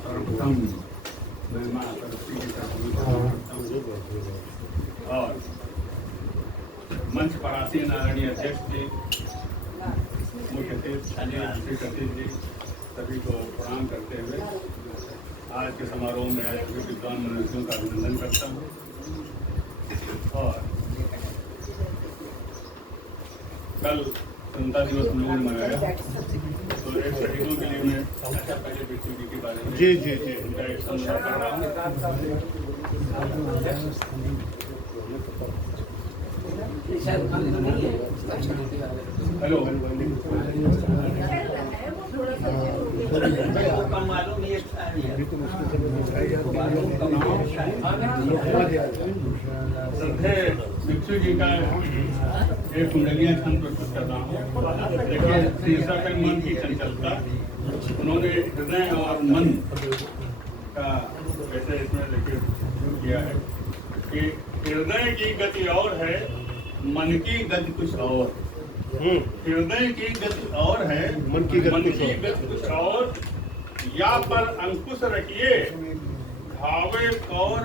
सर्वप्रथम मैं मां सरस्वती जी का और मंच पर आसीन आदरणीय अध्यक्ष जी, मुख्य सचिव जी, सभी को प्रणाम करते हुए आज के समारोह में आए सभी विद्वान मनुष्यों का अभिनंदन करता हूँ। और कल स्वतंत्रता दिवस हम लोगों ने मनाया, तो एक शहीदों के लिए मैं अच्छा पहले बिट्टू जी के बारे में जी उनका एक संदेश कर रहा हूँ। हेलो, बिट्टू जी का एक कुंडलियां छंद प्रस्तुत कर रहा हूँ। देखिए, शीर्षक है मन की चंचलता। उन्होंने हृदय और मन का ऐसे इसमें देखिए किया है कि हृदय की गति और है, मन की गति कुछ और। हृदय की गति और है, मन की गति कुछ और। या पर अंकुश रखिए, भावे और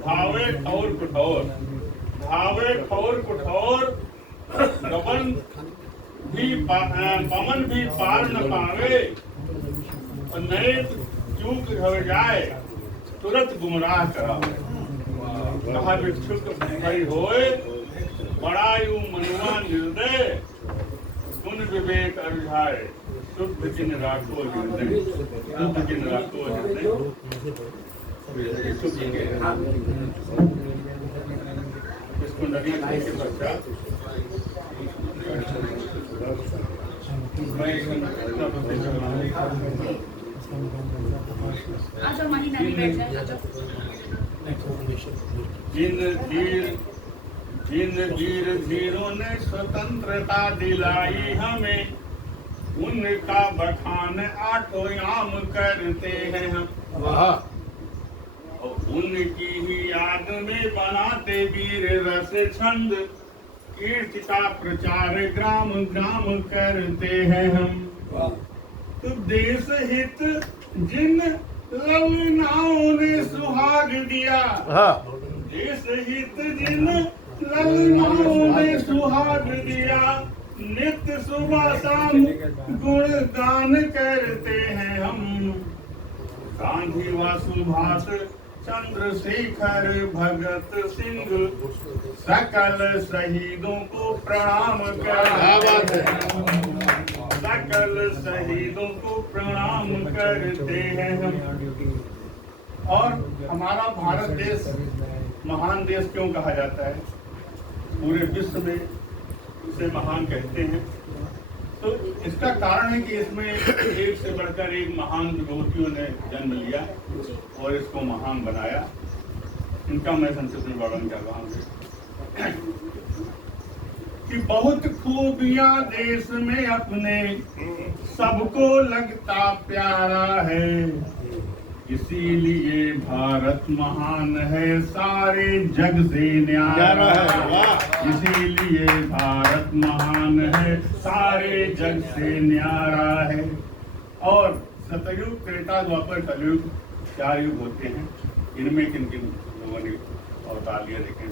भावे और कठोर, भावे और कठोर। गबन भी पवन भी पार न पावे, और नए चूक हो जाए तुरंत गुमराह करावे। कहा भिक्षुक भई होए, बड़ा यू मनुआ निर्दय। गुण विवेक अरुझाए, शुद्ध जिन राखो हृदय, शुद्ध जिन राखो हृदय। इस कुंडली के पश्चात मैं जिन वीर धीरों ने स्वतंत्रता दिलाई हमें, उनका बखान आठों याम करते हैं हम। और उनकी ही याद में बनाते वीर रस छंद, कीर्ति का प्रचार ग्राम ग्राम करते हैं हम। तो देश हित जिन ललनाओं ने सुहाग दिया, देश हित जिन ललनाओं ने सुहाग दिया, नित्य सुबह शाम गुणगान करते हैं हम। गांधी व सुभाष चंद्रशेखर भगत सिंह, सकल शहीदों को प्रणाम करते हैं, सकल शहीदों को प्रणाम करते हैं हम। और हमारा भारत देश महान देश क्यों कहा जाता है? पूरे विश्व में इसे महान कहते हैं। तो इसका कारण है कि इसमें एक से बढ़कर एक महान विभूतियों ने जन्म लिया और इसको महान बनाया। इनका मैं संक्षिप्त में वर्णन कर रहा हूँ कि बहुत खूबियां देश में अपने सबको लगता प्यारा है, इसीलिए भारत महान है सारे जग से न्यारा है। इसीलिए भारत महान है सारे जग से न्यारा है। और सतयुग, त्रेता, द्वापर, कलयुग 4 युग होते हैं। इनमें किन किन लोगों ने अवतार लिया देखें।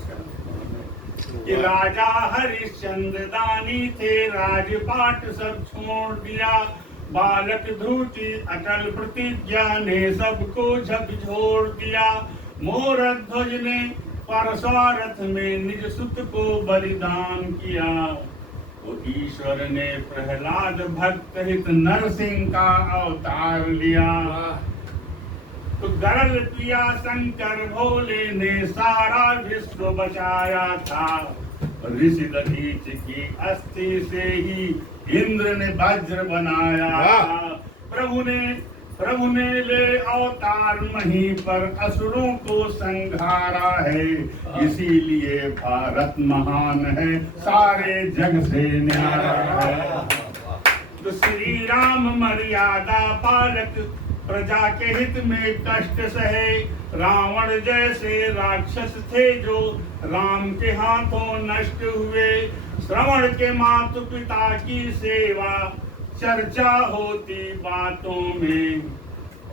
कि राजा हरिश्चंद्र दानी थे, राजपाट सब छोड़ दिया। बालक ध्रुति अटल प्रतिज्ञा ने सबको झकझोर दिया। मोर ध्वज ने परसारथ में निज सुत को बलिदान किया। तो ईश्वर ने प्रहलाद भक्त हित नरसिंह का अवतार लिया। तो गरल पिया शंकर भोले ने सारा विश्व बचाया था। ऋषि दधीच की अस्थि से ही इंद्र ने वज्र बनाया। प्रभु ने ले अवतार वहीं पर असुरों को संघारा है। इसीलिए भारत महान है सारे जग से न्यारा है। तो श्री राम मर्यादा पालक, प्रजा के हित में कष्ट सहे। रावण जैसे राक्षस थे जो राम के हाथों नष्ट हुए। श्रवण के मातु पिता की सेवा चर्चा होती बातों में।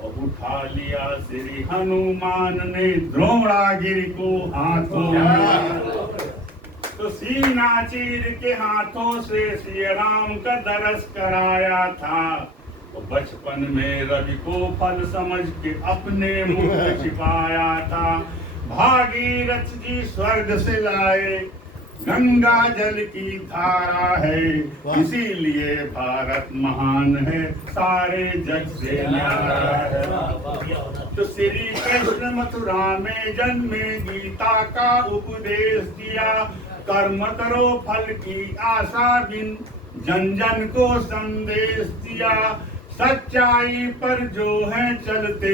और उठा लिया श्री हनुमान ने द्रोणागिरि को हाथों में। तो सीना चीर के हाथों से श्री राम का दरस कराया था। तो बचपन में रवि को फल समझ के अपने मुंह में छिपाया था। भागीरथ जी स्वर्ग से लाए गंगा जल की धारा है, इसीलिए भारत महान है, सारे जग से न्यारा है। तो श्री कृष्ण मथुरा में जन्मे, गीता का उपदेश दिया। कर्म करो फल की आशा बिन, जन जन को संदेश दिया। सच्चाई पर जो है चलते,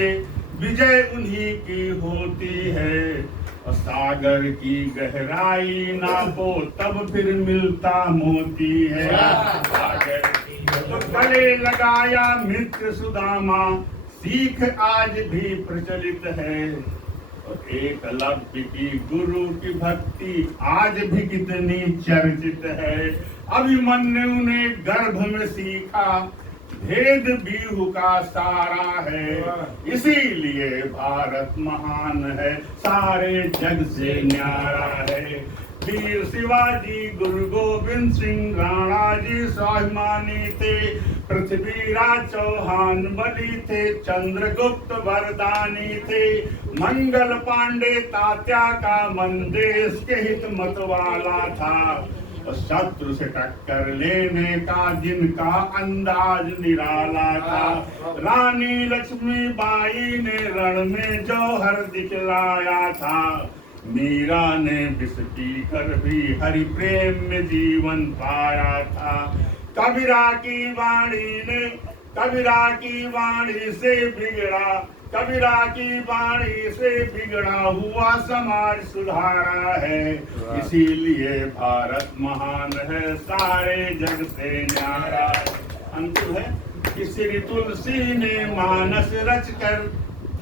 विजय उन्हीं की होती है। और सागर की गहराई नापो, तब फिर मिलता मोती है। सागर की तो गले लगाया मित्र सुदामा, सीख आज भी प्रचलित है। और एकलव्य की गुरु की भक्ति आज भी कितनी चर्चित है। अभिमन्यु ने गर्भ में सीखा, भेद बीहू का सारा है, इसीलिए भारत महान है, सारे जग से न्यारा है। वीर शिवाजी, गुरु गोविंद सिंह, राणा जी स्वाभिमानी थे। पृथ्वीराज चौहान बली थे, चंद्रगुप्त वरदानी थे। मंगल पांडे तात्या का मन देश के हित मत वाला था। शत्रु से टक्कर लेने का जिनका अंदाज निराला था। रानी लक्ष्मीबाई ने रण में जौहर दिखलाया था। मीरा ने विष पीकर भी हरि प्रेम में जीवन पाया था। कबीरा की वाणी से बिगड़ा, कबीरा की वाणी से बिगड़ा हुआ समाज सुधारा है, इसीलिए भारत महान है, सारे जग से न्यारा है। अंतिम है कि श्री तुलसी ने मानस रचकर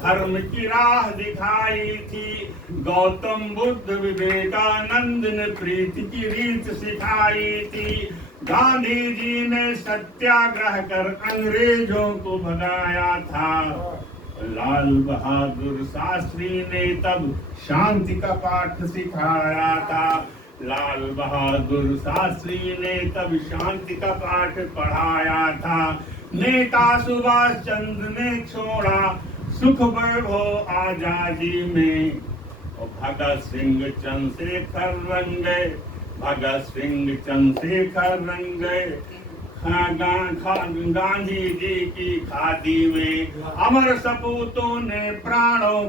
धर्म की राह दिखाई थी। गौतम बुद्ध विवेकानंद ने प्रीति की रीत सिखाई थी। गांधी जी ने सत्याग्रह कर अंग्रेजों को भगाया था। लाल बहादुर शास्त्री ने तब शांति का पाठ सिखाया था। लाल बहादुर शास्त्री ने तब शांति का पाठ पढ़ाया था। नेता सुभाष चंद्र ने छोड़ा सुख वैभव आजादी में। और भगत सिंह चंद्रशेखर रंगे, भगत सिंह चंद्रशेखर रंगे गांधी जी की खादी में। अमर सपूतों ने प्राणों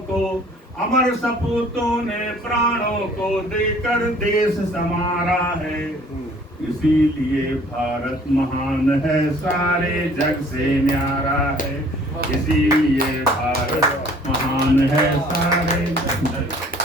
को देकर देश संवारा है, इसीलिए भारत महान है, सारे जग से न्यारा है, इसीलिए भारत महान है, सारे जग